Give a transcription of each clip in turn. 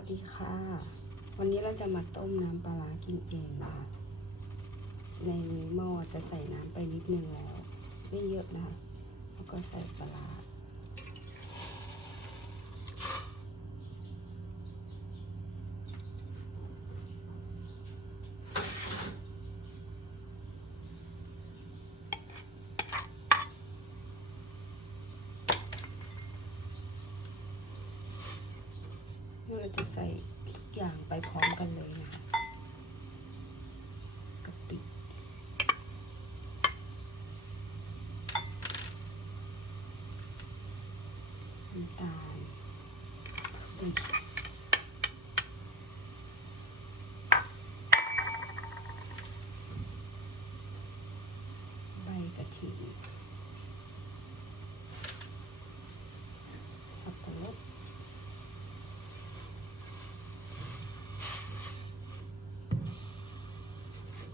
สวัสดีค่ะ วันนี้เราจะมาต้มน้ำปลาร้ากินเองนะคะ ในหม้อจะใส่น้ำไปนิดนึงแล้ว ไม่เยอะนะคะ แล้วก็ใส่ปลา เราจะใส่ทุกอย่างไปพร้อมกันเลยนะคะกะปิน้ำตาลพริใบกะทิสับปะรด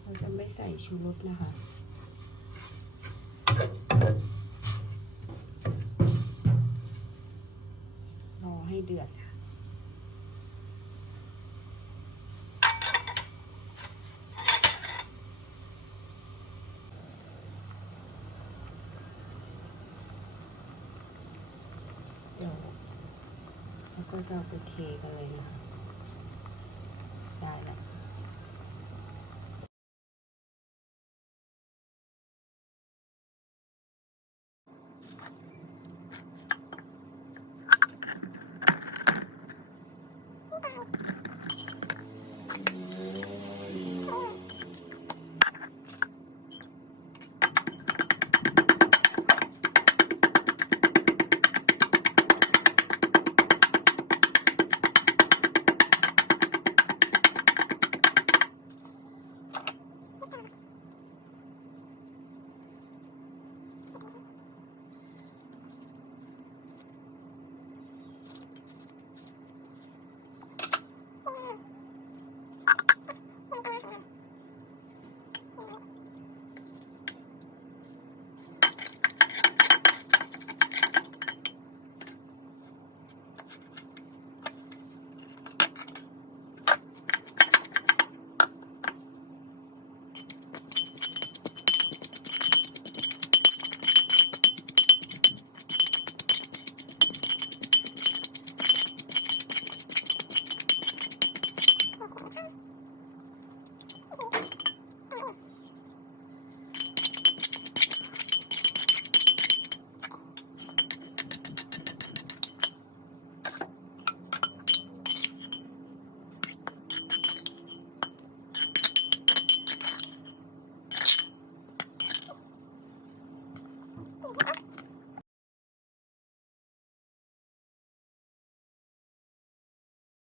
เรา จะไม่ใส่ชูรสนะคะ รอให้เดือดค่ะแล้วก็จะเอาไปเทกันเลยนะคะ ได้แล้ว